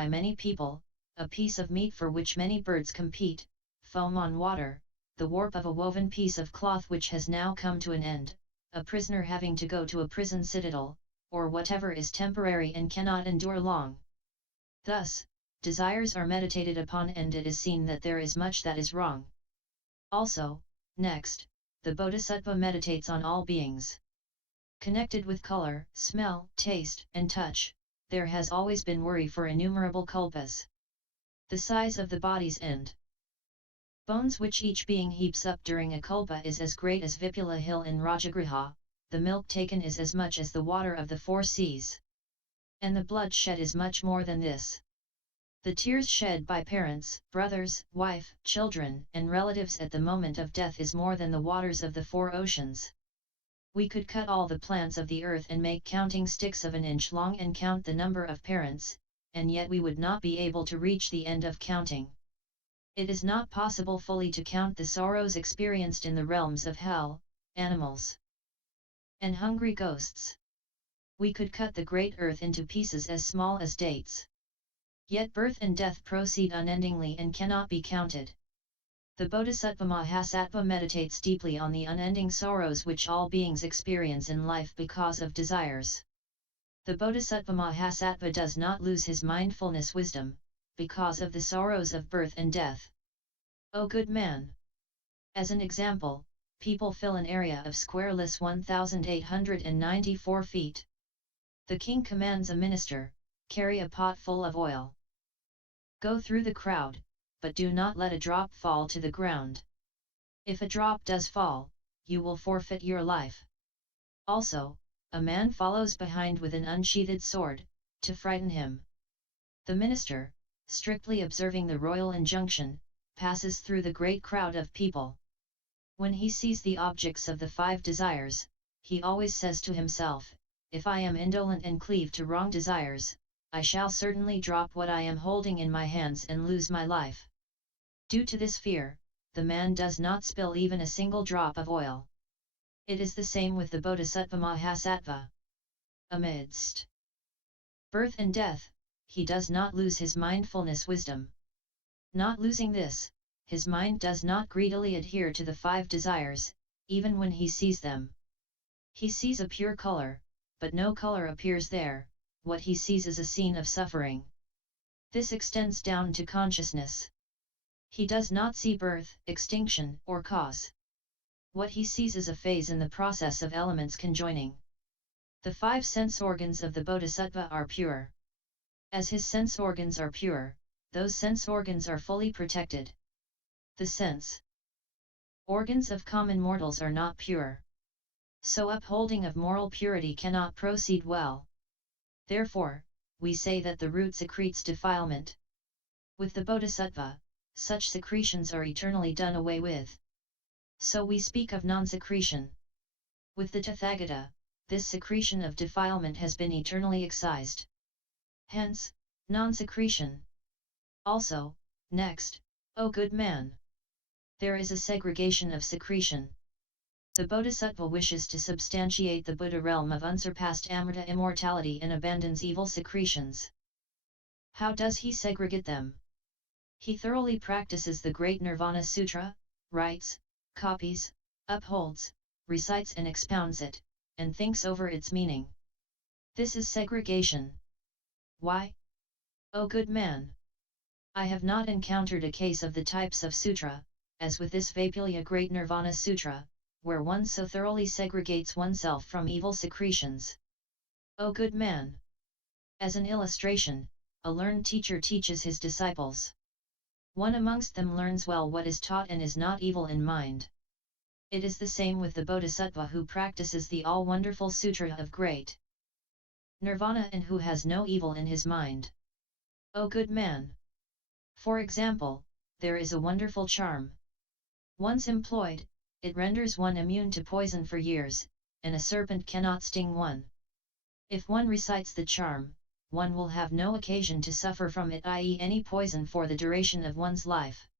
by many people, a piece of meat for which many birds compete, foam on water, the warp of a woven piece of cloth which has now come to an end, a prisoner having to go to a prison citadel, or whatever is temporary and cannot endure long. Thus, desires are meditated upon and it is seen that there is much that is wrong. Also, next, the Bodhisattva meditates on all beings. Connected with color, smell, taste, and touch, there has always been worry for innumerable kalpas. The size of the body's end bones which each being heaps up during a kalpa is as great as Vipula hill in Rajagriha, the milk taken is as much as the water of the four seas. And the blood shed is much more than this. The tears shed by parents, brothers, wife, children, and relatives at the moment of death is more than the waters of the four oceans. We could cut all the plants of the earth and make counting sticks of an inch long and count the number of parents, and yet we would not be able to reach the end of counting. It is not possible fully to count the sorrows experienced in the realms of hell, animals, and hungry ghosts. We could cut the great earth into pieces as small as dates. Yet birth and death proceed unendingly and cannot be counted. The Bodhisattva Mahasattva meditates deeply on the unending sorrows which all beings experience in life because of desires. The Bodhisattva Mahasattva does not lose his mindfulness wisdom, because of the sorrows of birth and death. O good man! As an example, people fill an area of squareless 1,894 feet. The king commands a minister, carry a pot full of oil. Go through the crowd, but do not let a drop fall to the ground. If a drop does fall, you will forfeit your life. Also, a man follows behind with an unsheathed sword, to frighten him. The minister, strictly observing the royal injunction, passes through the great crowd of people. When he sees the objects of the five desires, he always says to himself, "If I am indolent and cleave to wrong desires, I shall certainly drop what I am holding in my hands and lose my life." Due to this fear, the man does not spill even a single drop of oil. It is the same with the Bodhisattva Mahasattva. Amidst birth and death, he does not lose his mindfulness wisdom. Not losing this, his mind does not greedily adhere to the five desires, even when he sees them. He sees a pure color, but no color appears there. What he sees is a scene of suffering. This extends down to consciousness. He does not see birth, extinction, or cause. What he sees is a phase in the process of elements conjoining. The five sense organs of the Bodhisattva are pure. As his sense organs are pure, those sense organs are fully protected. The sense organs of common mortals are not pure. So upholding of moral purity cannot proceed well. Therefore, we say that the root secretes defilement. With the Bodhisattva, such secretions are eternally done away with. So we speak of non-secretion. With the Tathagata, this secretion of defilement has been eternally excised. Hence, non-secretion. Also, next, O good man! There is a segregation of secretion. The Bodhisattva wishes to substantiate the Buddha realm of unsurpassed Amrita immortality and abandons evil secretions. How does he segregate them? He thoroughly practices the great Nirvana Sutra, writes, copies, upholds, recites and expounds it, and thinks over its meaning. This is segregation. Why? O good man! I have not encountered a case of the types of sutra, as with this Vaipulya great Nirvana Sutra, where one so thoroughly segregates oneself from evil secretions. O good man! As an illustration, a learned teacher teaches his disciples. One amongst them learns well what is taught and is not evil in mind. It is the same with the Bodhisattva who practices the all-wonderful Sutra of Great Nirvana and who has no evil in his mind. O good man! For example, there is a wonderful charm. Once employed, it renders one immune to poison for years, and a serpent cannot sting one. If one recites the charm, one will have no occasion to suffer from it, i.e. any poison for the duration of one's life.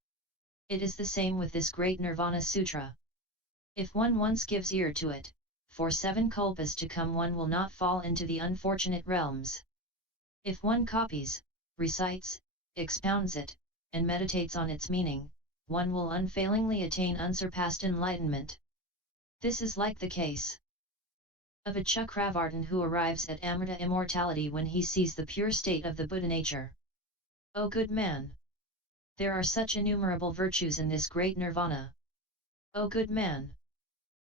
It is the same with this great Nirvana Sutra. If one once gives ear to it, for 7 kalpas to come one will not fall into the unfortunate realms. If one copies, recites, expounds it, and meditates on its meaning, one will unfailingly attain unsurpassed enlightenment. This is like the case of a Chakravartin who arrives at Amrita immortality when he sees the pure state of the Buddha nature. O good man! There are such innumerable virtues in this great nirvana. O good man!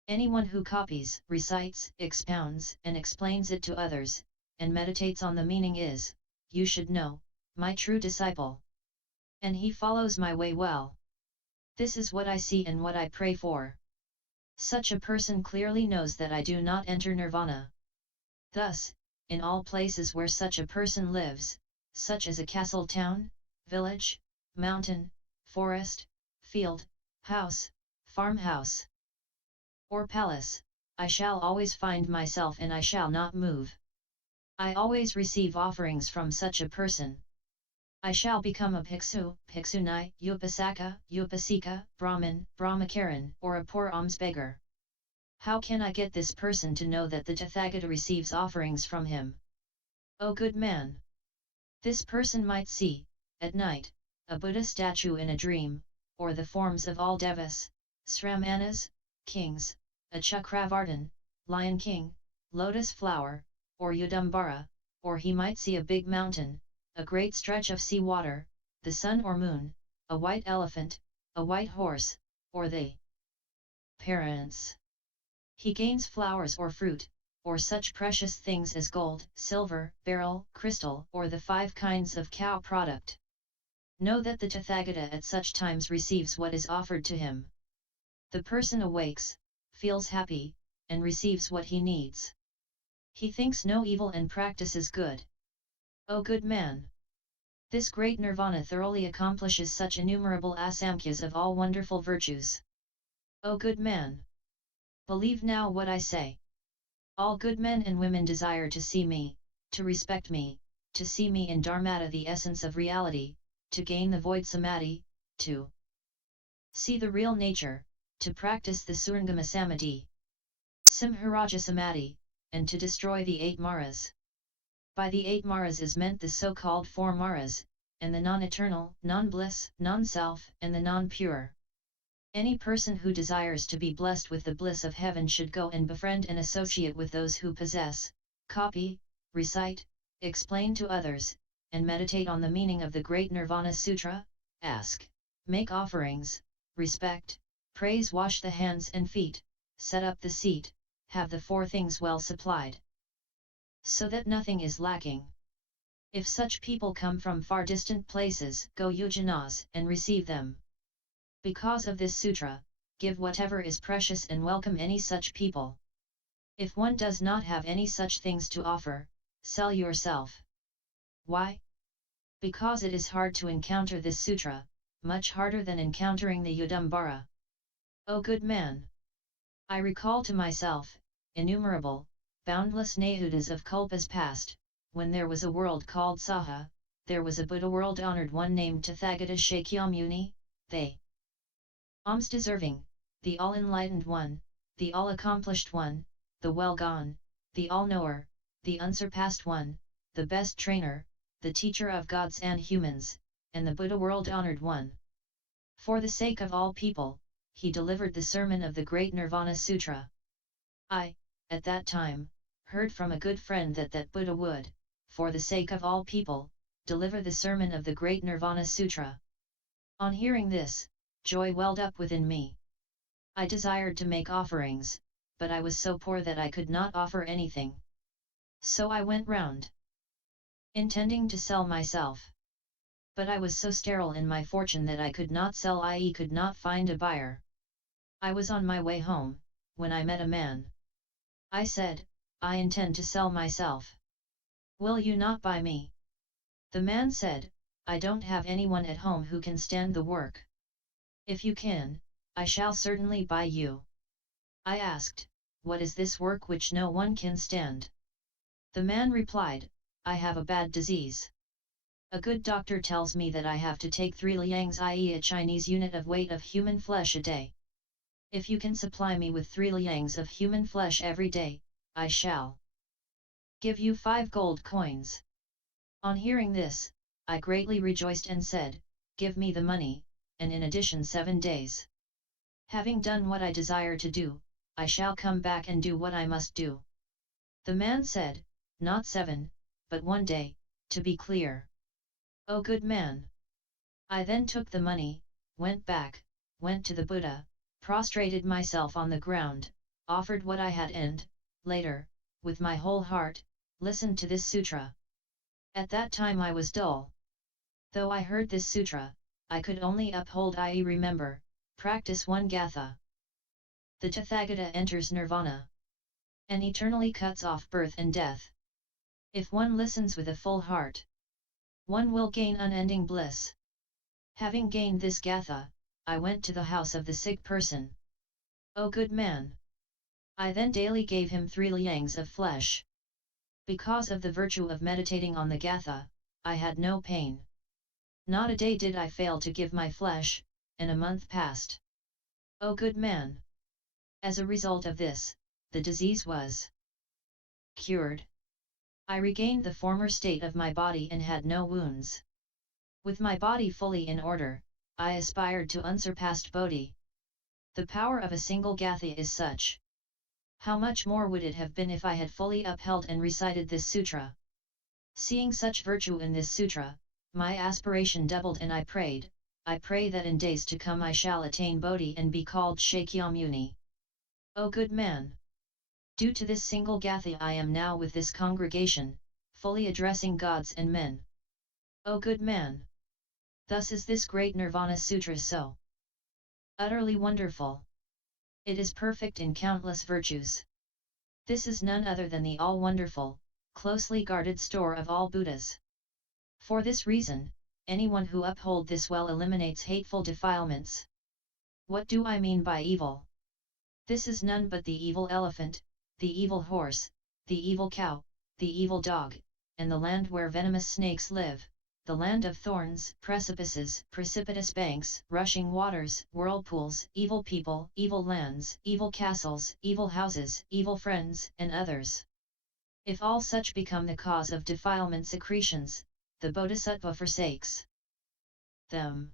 Anyone who copies, recites, expounds, and explains it to others, and meditates on the meaning is, you should know, my true disciple. And he follows my way well. This is what I see and what I pray for. Such a person clearly knows that I do not enter nirvana. Thus, in all places where such a person lives, such as a castle town, village, mountain, forest, field, house, farmhouse, or palace, I shall always find myself and I shall not move. I always receive offerings from such a person. I shall become a bhiksu, bhiksuni, upasaka, upasika, Brahmin, brahmacharin, or a poor alms beggar. How can I get this person to know that the Tathagata receives offerings from him? O good man! This person might see, at night, a Buddha statue in a dream, or the forms of all devas, sramanas, kings, a Chakravartin, lion king, lotus flower, or Yudambara, or he might see a big mountain, a great stretch of sea water, the sun or moon, a white elephant, a white horse, or the parents. He gains flowers or fruit, or such precious things as gold, silver, beryl, crystal, or the 5 kinds of cow product. Know that the Tathagata at such times receives what is offered to him. The person awakes, feels happy, and receives what he needs. He thinks no evil and practices good. O good man! This great nirvana thoroughly accomplishes such innumerable asamkhyas of all wonderful virtues. O good man! Believe now what I say. All good men and women desire to see me, to respect me, to see me in Dharmata, the essence of reality, to gain the void samadhi, to see the real nature, to practice the Surangama Samadhi, Simharaja Samadhi, and to destroy the 8 maras. By the 8 maras is meant the so-called 4 maras, and the non-eternal, non-bliss, non-self, and the non-pure. Any person who desires to be blessed with the bliss of heaven should go and befriend and associate with those who possess, copy, recite, explain to others, and meditate on the meaning of the great Nirvana Sutra, ask, make offerings, respect, praise, wash the hands and feet, set up the seat, have the 4 things well supplied, so that nothing is lacking. If such people come from far distant places, go yujanas and receive them. Because of this sutra, give whatever is precious and welcome any such people. If one does not have any such things to offer, sell yourself. Why? Because it is hard to encounter this sutra, much harder than encountering the Yudambara. O good man! I recall to myself, innumerable, boundless Nahudas of Kalpas past, when there was a world called Saha, there was a Buddha world honored one named Tathagata Shakyamuni, they alms deserving, the all-enlightened one, the all-accomplished one, the well-gone, the all-knower, the unsurpassed one, the best trainer, the teacher of gods and humans, and the Buddha world-honored one. For the sake of all people, he delivered the sermon of the great Nirvana Sutra. I, at that time, heard from a good friend that Buddha would, for the sake of all people, deliver the sermon of the great Nirvana Sutra. On hearing this, joy welled up within me. I desired to make offerings, but I was so poor that I could not offer anything. So I went round, intending to sell myself. But I was so sterile in my fortune that I could not sell, i.e. could not find a buyer. I was on my way home, when I met a man. I said, I intend to sell myself. Will you not buy me? The man said, I don't have anyone at home who can stand the work. If you can, I shall certainly buy you. I asked, what is this work which no one can stand? The man replied, I have a bad disease. A good doctor tells me that I have to take 3 liangs, i.e. a Chinese unit of weight of human flesh a day. If you can supply me with 3 liangs of human flesh every day, I shall give you 5 gold coins. On hearing this, I greatly rejoiced and said, "Give me the money, and in addition 7 days. Having done what I desire to do, I shall come back and do what I must do." The man said, "Not 7, but 1 day, to be clear." "O good man!" I then took the money, went back, went to the Buddha, prostrated myself on the ground, offered what I had and, later, with my whole heart, listened to this sutra. At that time I was dull. Though I heard this sutra, I could only uphold, i.e. remember, practice one gatha. The Tathagata enters nirvana, and eternally cuts off birth and death. If one listens with a full heart, one will gain unending bliss. Having gained this gatha, I went to the house of the sick person. "O good man!" I then daily gave him 3 liangs of flesh. Because of the virtue of meditating on the gatha, I had no pain. Not a day did I fail to give my flesh, and a month passed. "O good man!" As a result of this, the disease was cured. I regained the former state of my body and had no wounds. With my body fully in order, I aspired to unsurpassed bodhi. The power of a single gatha is such. How much more would it have been if I had fully upheld and recited this sutra? Seeing such virtue in this sutra, my aspiration doubled and I pray that in days to come I shall attain bodhi and be called Shakyamuni. O good man! Due to this single gatha I am now with this congregation, fully addressing gods and men. O good man! Thus is this great Nirvana Sutra so utterly wonderful. It is perfect in countless virtues. This is none other than the all-wonderful, closely guarded store of all Buddhas. For this reason, anyone who upholds this well eliminates hateful defilements. What do I mean by evil? This is none but the evil elephant, the evil horse, the evil cow, the evil dog, and the land where venomous snakes live, the land of thorns, precipices, precipitous banks, rushing waters, whirlpools, evil people, evil lands, evil castles, evil houses, evil friends, and others. If all such become the cause of defilement secretions, the Bodhisattva forsakes them.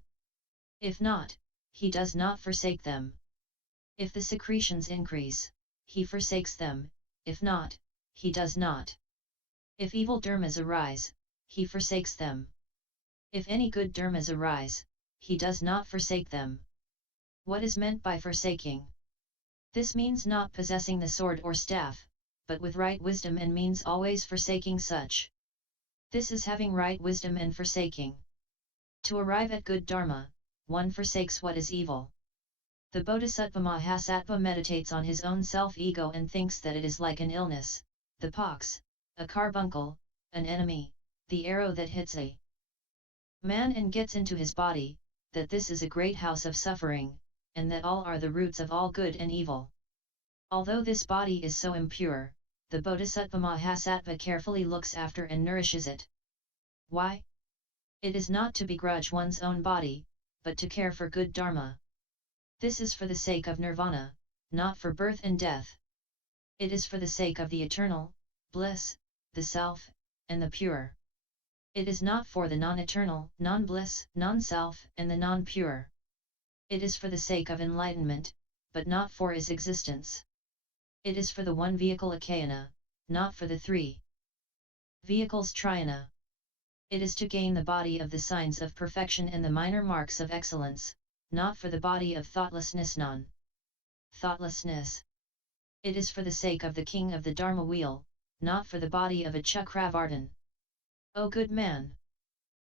If not, he does not forsake them. If the secretions increase, he forsakes them, if not, he does not. If evil dharmas arise, he forsakes them. If any good dharmas arise, he does not forsake them. What is meant by forsaking? This means not possessing the sword or staff, but with right wisdom and means always forsaking such. This is having right wisdom and forsaking. To arrive at good dharma, one forsakes what is evil. The Bodhisattva Mahasattva meditates on his own self-ego and thinks that it is like an illness, the pox, a carbuncle, an enemy, the arrow that hits a man and gets into his body, that this is a great house of suffering, and that all are the roots of all good and evil. Although this body is so impure, the Bodhisattva Mahasattva carefully looks after and nourishes it. Why? It is not to begrudge one's own body, but to care for good dharma. This is for the sake of nirvana, not for birth and death. It is for the sake of the eternal, bliss, the self, and the pure. It is not for the non-eternal, non-bliss, non-self, and the non-pure. It is for the sake of enlightenment, but not for its existence. It is for the one vehicle akayana, not for the 3 vehicles trayana. It is to gain the body of the signs of perfection and the minor marks of excellence, not for the body of thoughtlessness thoughtlessness. It is for the sake of the king of the Dharma wheel, not for the body of a Chakravartin. O good man!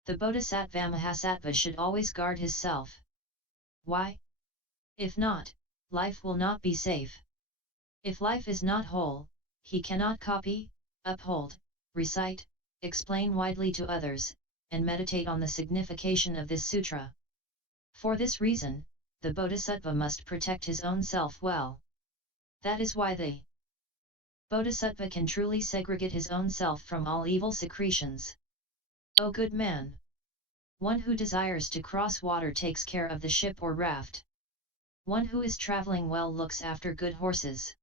The Bodhisattva Mahasattva should always guard his self. Why? If not, life will not be safe. If life is not whole, he cannot copy, uphold, recite, explain widely to others, and meditate on the signification of this sutra. For this reason, the Bodhisattva must protect his own self well. That is why the Bodhisattva can truly segregate his own self from all evil secretions. O good man! One who desires to cross water takes care of the ship or raft. One who is traveling well looks after good horses.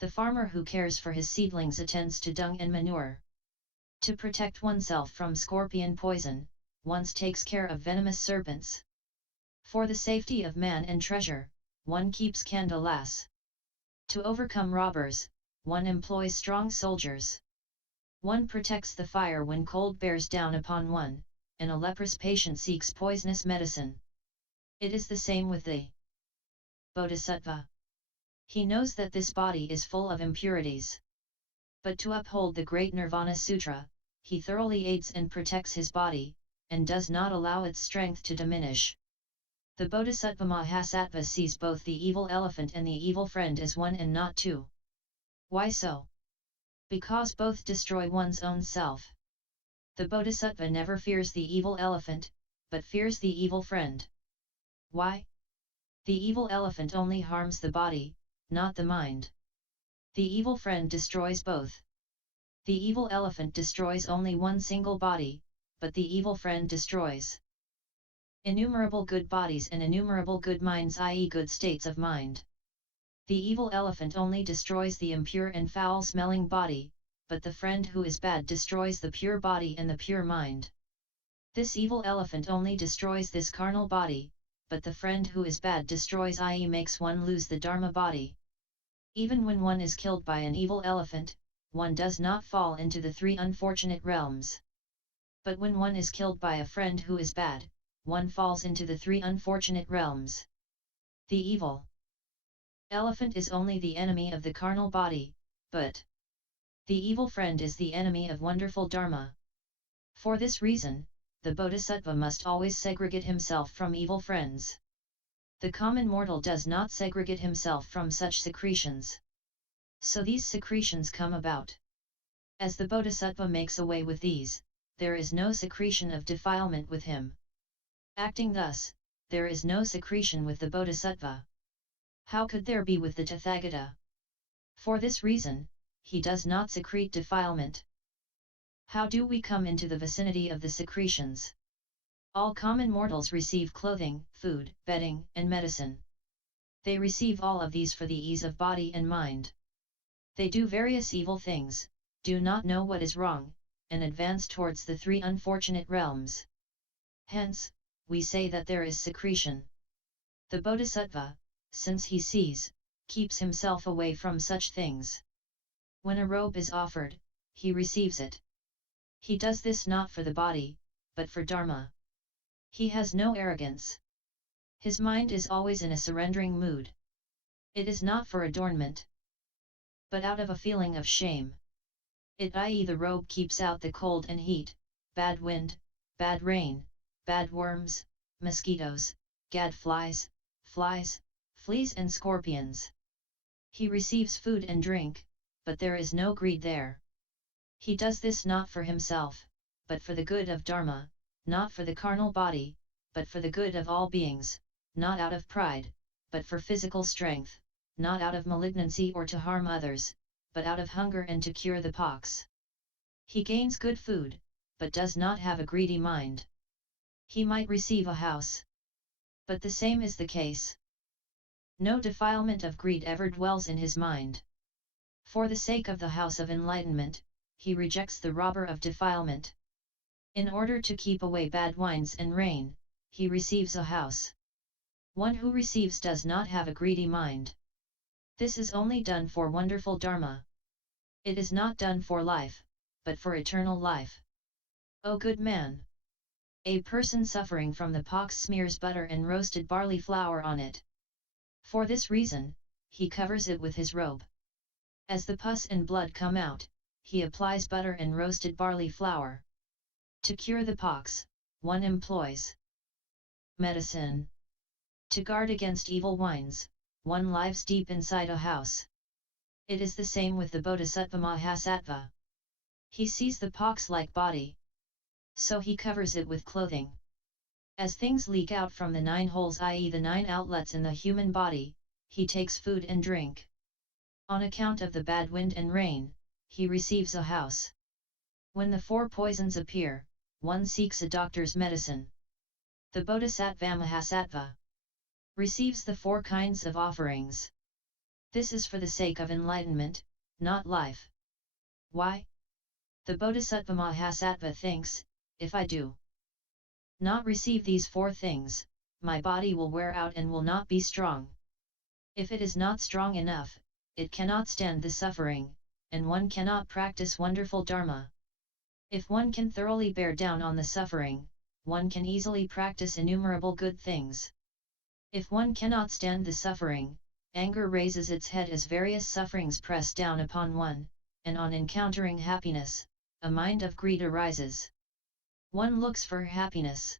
The farmer who cares for his seedlings attends to dung and manure. To protect oneself from scorpion poison, one takes care of venomous serpents. For the safety of man and treasure, one keeps candelas. To overcome robbers, one employs strong soldiers. One protects the fire when cold bears down upon one, and a leprous patient seeks poisonous medicine. It is the same with the Bodhisattva. He knows that this body is full of impurities. But to uphold the great Nirvana Sutra, he thoroughly aids and protects his body, and does not allow its strength to diminish. The Bodhisattva Mahasattva sees both the evil elephant and the evil friend as one and not two. Why so? Because both destroy one's own self. The Bodhisattva never fears the evil elephant, but fears the evil friend. Why? The evil elephant only harms the body, not the mind. The evil friend destroys both. The evil elephant destroys only one single body, but the evil friend destroys innumerable good bodies and innumerable good minds, i.e. good states of mind. The evil elephant only destroys the impure and foul-smelling body, but the friend who is bad destroys the pure body and the pure mind. This evil elephant only destroys this carnal body, but the friend who is bad destroys, i.e. makes one lose the Dharma body. Even when one is killed by an evil elephant, one does not fall into the three unfortunate realms. But when one is killed by a friend who is bad, one falls into the three unfortunate realms. The evil elephant is only the enemy of the carnal body, but the evil friend is the enemy of wonderful Dharma. For this reason, the Bodhisattva must always segregate himself from evil friends. The common mortal does not segregate himself from such secretions. So these secretions come about. As the Bodhisattva makes away with these, there is no secretion of defilement with him. Acting thus, there is no secretion with the Bodhisattva. How could there be with the Tathagata? For this reason, he does not secrete defilement. How do we come into the vicinity of the secretions? All common mortals receive clothing, food, bedding, and medicine. They receive all of these for the ease of body and mind. They do various evil things, do not know what is wrong, and advance towards the three unfortunate realms. Hence, we say that there is secretion. The Bodhisattva, since he sees, keeps himself away from such things. When a robe is offered, he receives it. He does this not for the body, but for Dharma. He has no arrogance. His mind is always in a surrendering mood. It is not for adornment, but out of a feeling of shame. It, i.e. the robe keeps out the cold and heat, bad wind, bad rain, bad worms, mosquitoes, gadflies, flies, fleas and scorpions. He receives food and drink, but there is no greed there. He does this not for himself, but for the good of Dharma, not for the carnal body, but for the good of all beings, not out of pride, but for physical strength, not out of malignancy or to harm others, but out of hunger and to cure the pox. He gains good food, but does not have a greedy mind. He might receive a house, but the same is the case. No defilement of greed ever dwells in his mind. For the sake of the house of enlightenment, he rejects the robber of defilement. In order to keep away bad winds and rain, he receives a house. One who receives does not have a greedy mind. This is only done for wonderful Dharma. It is not done for life, but for eternal life. O good man! A person suffering from the pox smears butter and roasted barley flour on it. For this reason, he covers it with his robe. As the pus and blood come out, he applies butter and roasted barley flour. To cure the pox, one employs medicine. To guard against evil winds, one lives deep inside a house. It is the same with the Bodhisattva Mahasattva. He sees the pox-like body, so he covers it with clothing. As things leak out from the 9 holes, i.e. the 9 outlets in the human body, he takes food and drink. On account of the bad wind and rain, he receives a house. When the 4 poisons appear, one seeks a doctor's medicine. The Bodhisattva Mahasattva receives the 4 kinds of offerings. This is for the sake of enlightenment, not life. Why? The Bodhisattva Mahasattva thinks, if I do not receive these four things, my body will wear out and will not be strong. If it is not strong enough, it cannot stand the suffering, and one cannot practice wonderful Dharma. If one can thoroughly bear down on the suffering, one can easily practice innumerable good things. If one cannot stand the suffering, anger raises its head as various sufferings press down upon one, and on encountering happiness, a mind of greed arises. One looks for happiness.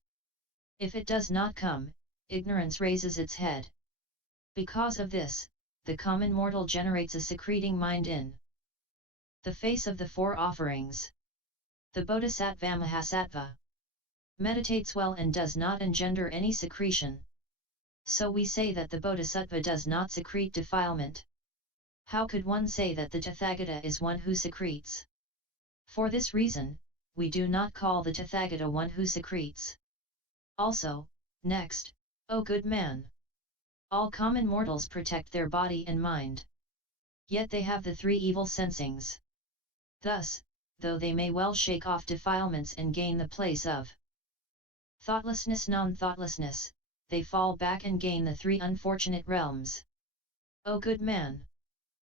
If it does not come, ignorance raises its head. Because of this, the common mortal generates a secreting mind in the face of the four offerings. The Bodhisattva Mahasattva meditates well and does not engender any secretion. So we say that the Bodhisattva does not secrete defilement. How could one say that the Tathagata is one who secretes? For this reason, we do not call the Tathagata one who secretes. Also, next, O good man! All common mortals protect their body and mind. Yet they have the three evil sensings. Thus, though they may well shake off defilements and gain the place of thoughtlessness, non-thoughtlessness, they fall back and gain the three unfortunate realms. O good man!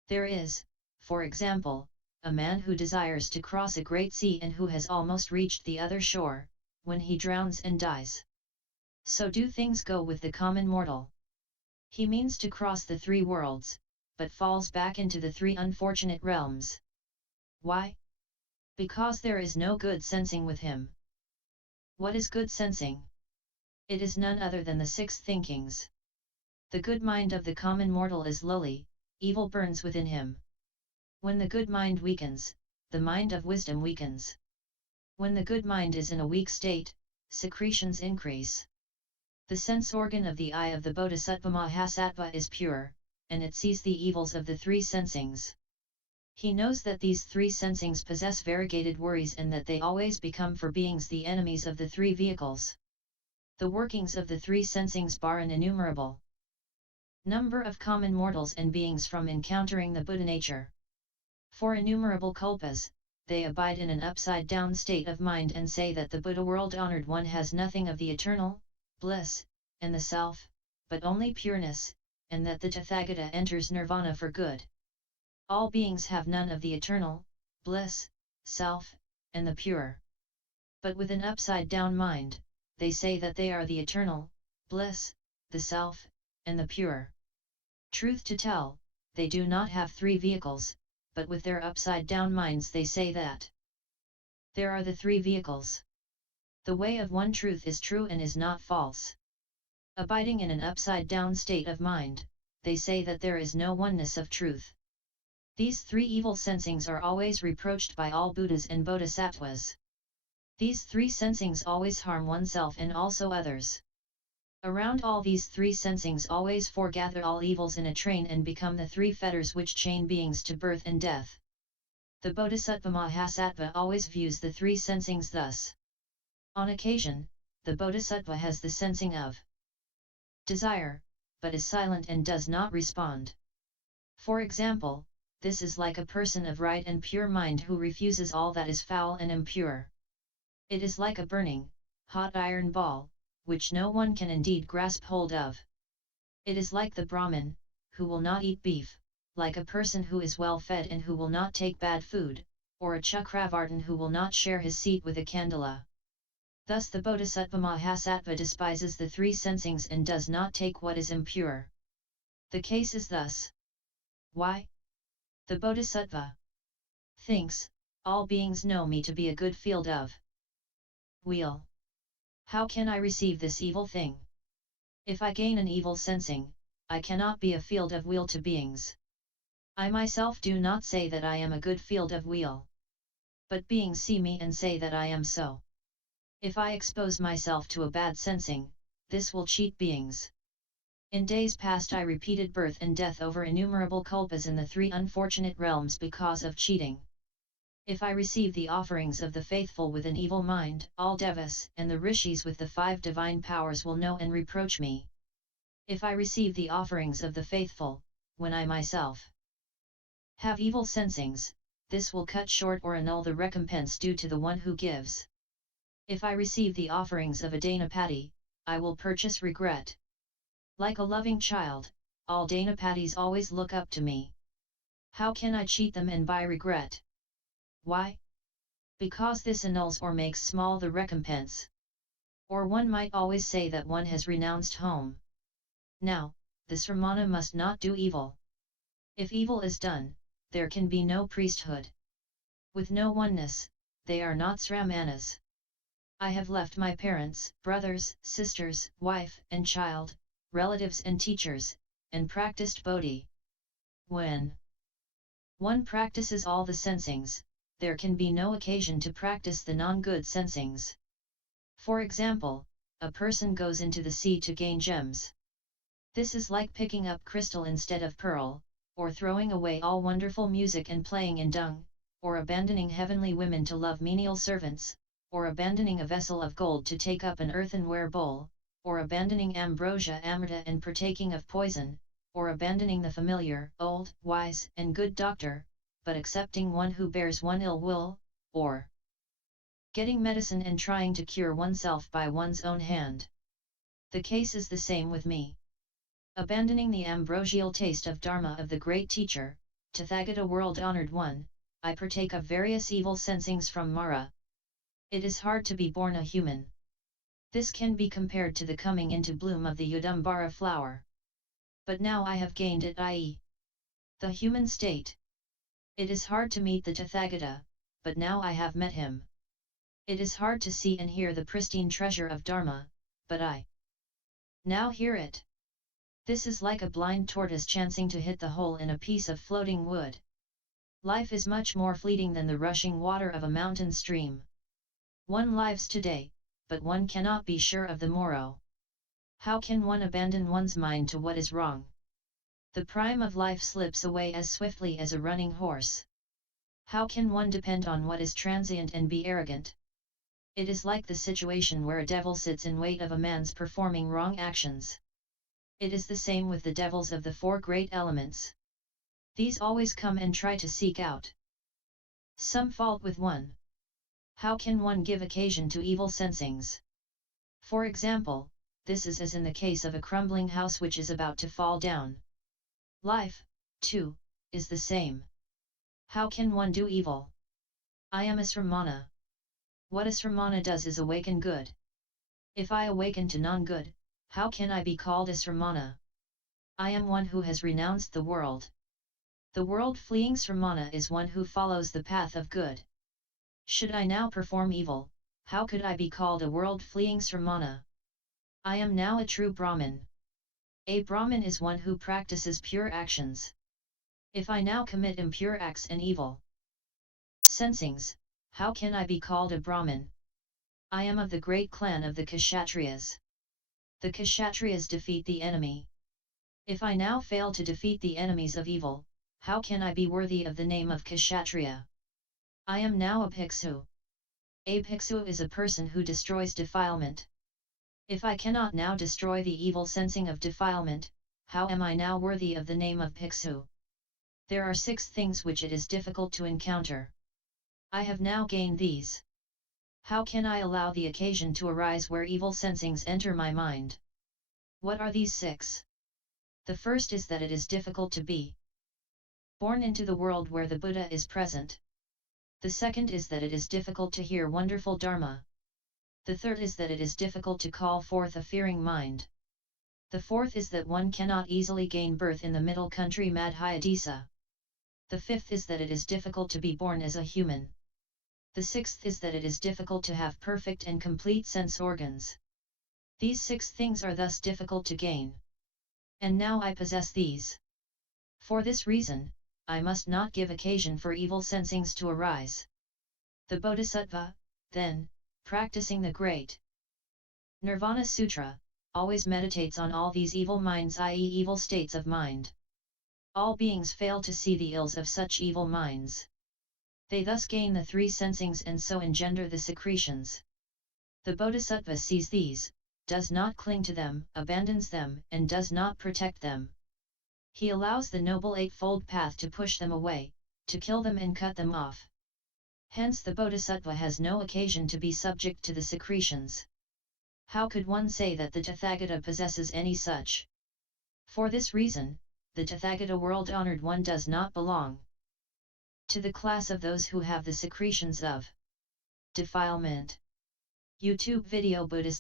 There is, for example, a man who desires to cross a great sea and who has almost reached the other shore, when he drowns and dies. So do things go with the common mortal. He means to cross the three worlds, but falls back into the three unfortunate realms. Why? Because there is no good sensing with him. What is good sensing? It is none other than the six thinkings. The good mind of the common mortal is lowly, evil burns within him. When the good mind weakens, the mind of wisdom weakens. When the good mind is in a weak state, secretions increase. The sense organ of the eye of the Bodhisattva Mahasattva is pure, and it sees the evils of the three sensings. He knows that these three sensings possess variegated worries and that they always become for beings the enemies of the three vehicles. The workings of the three sensings bar an innumerable number of common mortals and beings from encountering the Buddha nature. For innumerable kalpas, they abide in an upside-down state of mind and say that the Buddha world-honored one has nothing of the eternal, bliss, and the self, but only pureness, and that the Tathagata enters nirvana for good. All beings have none of the eternal, bliss, self, and the pure. But with an upside-down mind, they say that they are the eternal, bliss, the self, and the pure. Truth to tell, they do not have three vehicles, but with their upside-down minds they say that there are the three vehicles. The way of one truth is true and is not false. Abiding in an upside-down state of mind, they say that there is no oneness of truth. These three evil sensings are always reproached by all Buddhas and Bodhisattvas. These three sensings always harm oneself and also others. Around all these three sensings always foregather all evils in a train and become the three fetters which chain beings to birth and death. The Bodhisattva Mahasattva always views the three sensings thus. On occasion, the Bodhisattva has the sensing of desire, but is silent and does not respond. For example, this is like a person of right and pure mind who refuses all that is foul and impure. It is like a burning, hot iron ball, which no one can indeed grasp hold of. It is like the Brahmin, who will not eat beef, like a person who is well fed and who will not take bad food, or a Chakravartin who will not share his seat with a Kandala. Thus the Bodhisattva Mahasattva despises the three sensings and does not take what is impure. The case is thus. Why? The Bodhisattva thinks, all beings know me to be a good field of wheel. How can I receive this evil thing? If I gain an evil sensing, I cannot be a field of wheel to beings. I myself do not say that I am a good field of wheel. But beings see me and say that I am so. If I expose myself to a bad sensing, this will cheat beings. In days past I repeated birth and death over innumerable kalpas in the three unfortunate realms because of cheating. If I receive the offerings of the faithful with an evil mind, all devas and the rishis with the five divine powers will know and reproach me. If I receive the offerings of the faithful, when I myself have evil sensings, this will cut short or annul the recompense due to the one who gives. If I receive the offerings of a Dhanapati, I will purchase regret. Like a loving child, all Dhanapatis always look up to me. How can I cheat them and buy regret? Why? Because this annuls or makes small the recompense. Or one might always say that one has renounced home. Now, the sramana must not do evil. If evil is done, there can be no priesthood. With no oneness, they are not sramanas. I have left my parents, brothers, sisters, wife and child, relatives and teachers, and practiced bodhi. When one practices all the sensings, there can be no occasion to practice the non-good sensings. For example, a person goes into the sea to gain gems. This is like picking up crystal instead of pearl, or throwing away all wonderful music and playing in dung, or abandoning heavenly women to love menial servants, or abandoning a vessel of gold to take up an earthenware bowl, or abandoning ambrosia amrita and partaking of poison, or abandoning the familiar, old, wise and good doctor, but accepting one who bears one ill will, or getting medicine and trying to cure oneself by one's own hand. The case is the same with me. Abandoning the ambrosial taste of Dharma of the great teacher, Tathagata world-honored one, I partake of various evil sensings from Mara. It is hard to be born a human. This can be compared to the coming into bloom of the Yudambara flower. But now I have gained it, i.e., the human state. It is hard to meet the Tathagata, but now I have met him. It is hard to see and hear the pristine treasure of Dharma, but I now hear it. This is like a blind tortoise chancing to hit the hole in a piece of floating wood. Life is much more fleeting than the rushing water of a mountain stream. One lives today, but one cannot be sure of the morrow. How can one abandon one's mind to what is wrong? The prime of life slips away as swiftly as a running horse. How can one depend on what is transient and be arrogant? It is like the situation where a devil sits in wait of a man's performing wrong actions. It is the same with the devils of the four great elements. These always come and try to seek out some fault with one. How can one give occasion to evil sensings? For example, this is as in the case of a crumbling house which is about to fall down. Life, too, is the same. How can one do evil? I am a sramana. What a sramana does is awaken good. If I awaken to non-good, how can I be called a sramana? I am one who has renounced the world. The world-fleeing sramana is one who follows the path of good. Should I now perform evil, how could I be called a world-fleeing sramana? I am now a true Brahmin. A Brahmin is one who practices pure actions. If I now commit impure acts and evil sensings, how can I be called a Brahmin? I am of the great clan of the Kshatriyas. The Kshatriyas defeat the enemy. If I now fail to defeat the enemies of evil, how can I be worthy of the name of Kshatriya? I am now a bhiksu. A bhiksu is a person who destroys defilement. If I cannot now destroy the evil sensing of defilement, how am I now worthy of the name of bhiksu? There are 6 things which it is difficult to encounter. I have now gained these. How can I allow the occasion to arise where evil sensings enter my mind? What are these 6? The first is that it is difficult to be born into the world where the Buddha is present. The second is that it is difficult to hear wonderful Dharma. The third is that it is difficult to call forth a fearing mind. The fourth is that one cannot easily gain birth in the middle country Madhyadesa. The fifth is that it is difficult to be born as a human. The sixth is that it is difficult to have perfect and complete sense organs. These 6 things are thus difficult to gain. And now I possess these. For this reason, I must not give occasion for evil sensings to arise. The Bodhisattva, then, practicing the great Nirvana Sutra, always meditates on all these evil minds, i.e. evil states of mind. All beings fail to see the ills of such evil minds. They thus gain the 3 sensings and so engender the secretions. The Bodhisattva sees these, does not cling to them, abandons them, and does not protect them. He allows the Noble Eightfold Path to push them away, to kill them and cut them off. Hence the Bodhisattva has no occasion to be subject to the secretions. How could one say that the Tathagata possesses any such? For this reason, the Tathagata world-honored one does not belong to the class of those who have the secretions of defilement. YouTube video Buddhist